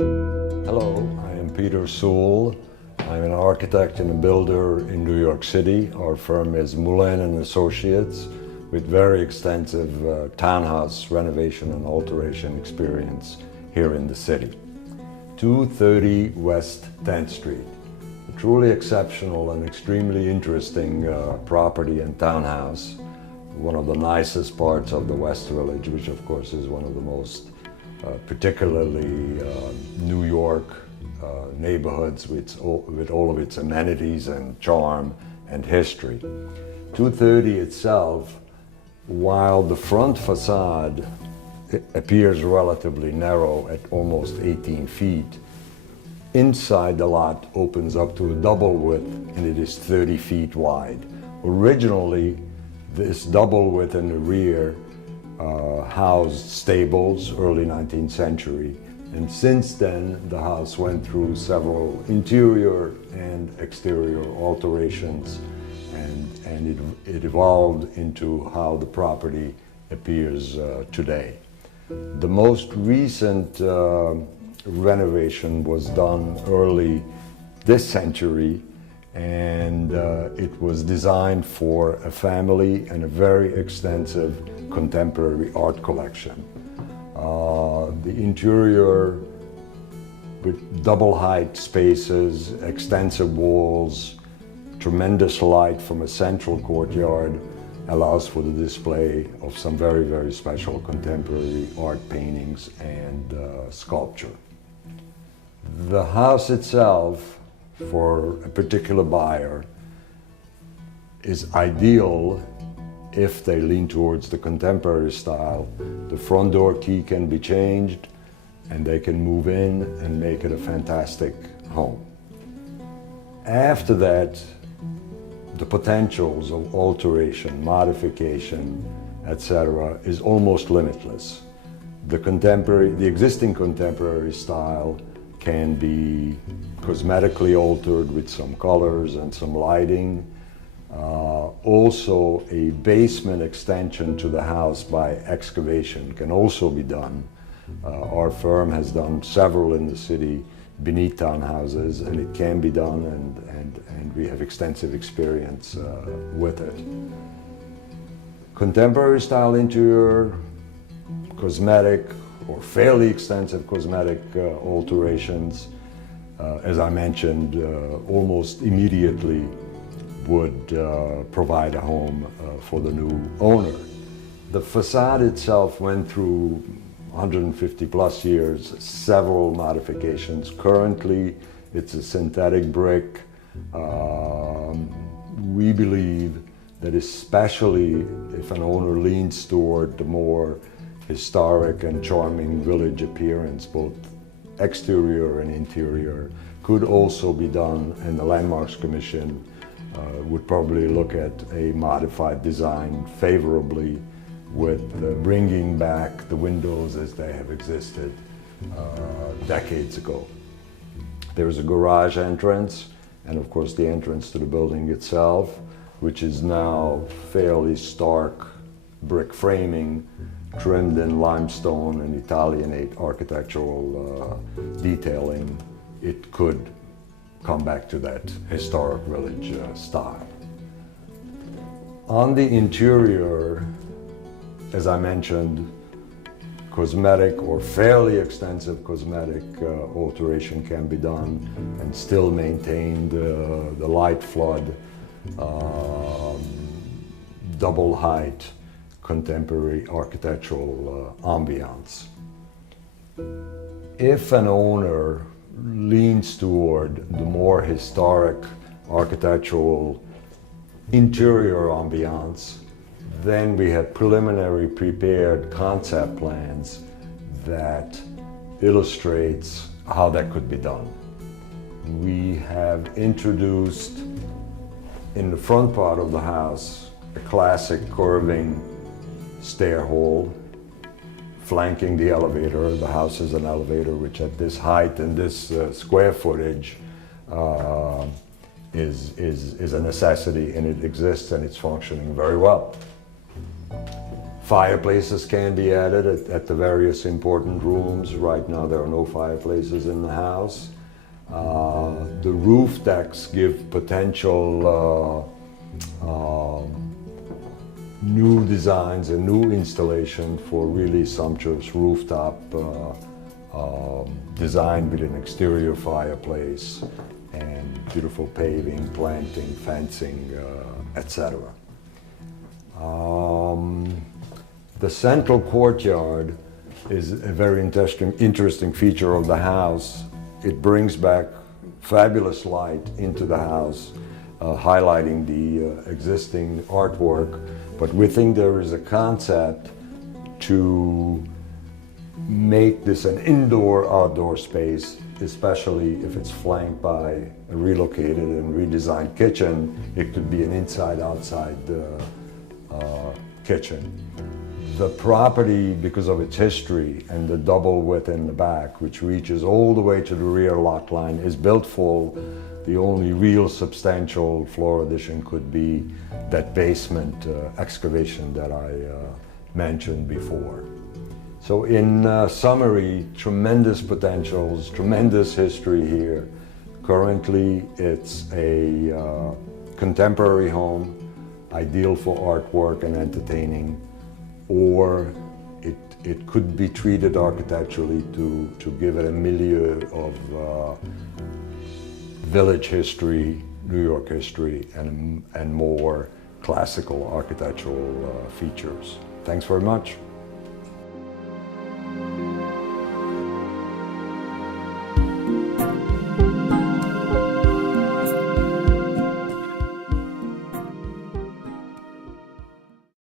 Hello, I am Peter Szule. I'm an architect and a builder in New York City. Our firm is Huang and Associates with very extensive townhouse renovation and alteration experience here in the city. 230 West 10th Street. A truly exceptional and extremely interesting property and townhouse. One of the nicest parts of the West Village, which of course is one of the most particularly New York neighborhoods with all of its amenities and charm and history. 230 itself, while the front facade appears relatively narrow at almost 18 feet, inside the lot opens up to a double width and it is 30 feet wide. Originally, this double width in the rear housed stables, early 19th century, and since then the house went through several interior and exterior alterations, and it evolved into how the property appears today. The most recent renovation was done early this century, and it was designed for a family and a very extensive contemporary art collection. The interior with double height spaces, extensive walls, tremendous light from a central courtyard allows for the display of some very, very special contemporary art paintings and sculpture. The house itself, for a particular buyer, is ideal if they lean towards the contemporary style. The front door key can be changed and they can move in and make it a fantastic home. After that, the potentials of alteration, modification, etc. is almost limitless. The existing contemporary style can be cosmetically altered with some colors and some lighting. Also, a basement extension to the house by excavation can also be done. Our firm has done several in the city beneath townhouses, and it can be done, and we have extensive experience with it. Contemporary style interior, cosmetic or fairly extensive cosmetic alterations, as I mentioned, almost immediately would provide a home for the new owner. The facade itself went through 150 plus years, several modifications. Currently, it's a synthetic brick. We believe that especially if an owner leans toward the more historic and charming village appearance, both exterior and interior, could also be done, and the Landmarks Commission would probably look at a modified design favorably with bringing back the windows as they have existed decades ago. There's a garage entrance, and of course the entrance to the building itself, which is now fairly stark brick framing, trimmed in limestone and Italianate architectural detailing. It could come back to that historic village style. On the interior, as I mentioned, cosmetic or fairly extensive cosmetic alteration can be done and still maintain the light flood, double height, contemporary architectural ambiance. If an owner leans toward the more historic architectural interior ambiance, then we have preliminary prepared concept plans that illustrates how that could be done. We have introduced in the front part of the house a classic curving stair hole flanking the elevator. The house is an elevator which at this height and this square footage is a necessity, and it exists and it's functioning very well. Fireplaces can be added at the various important rooms. Right now there are no fireplaces in the house. The roof decks give potential new designs and new installation for really sumptuous rooftop design with an exterior fireplace and beautiful paving, planting, fencing, etc. The central courtyard is a very interesting feature of the house. It brings back fabulous light into the house, highlighting the existing artwork. But we think there is a concept to make this an indoor-outdoor space, especially if it's flanked by a relocated and redesigned kitchen. It could be an inside-outside kitchen. The property, because of its history and the double width in the back, which reaches all the way to the rear lot line, is built full. The only real substantial floor addition could be that basement excavation that I mentioned before. So in summary, tremendous potentials, tremendous history here. Currently, it's a contemporary home, ideal for artwork and entertaining, or it could be treated architecturally to give it a milieu of village history, New York history, and more classical architectural features. Thanks very much.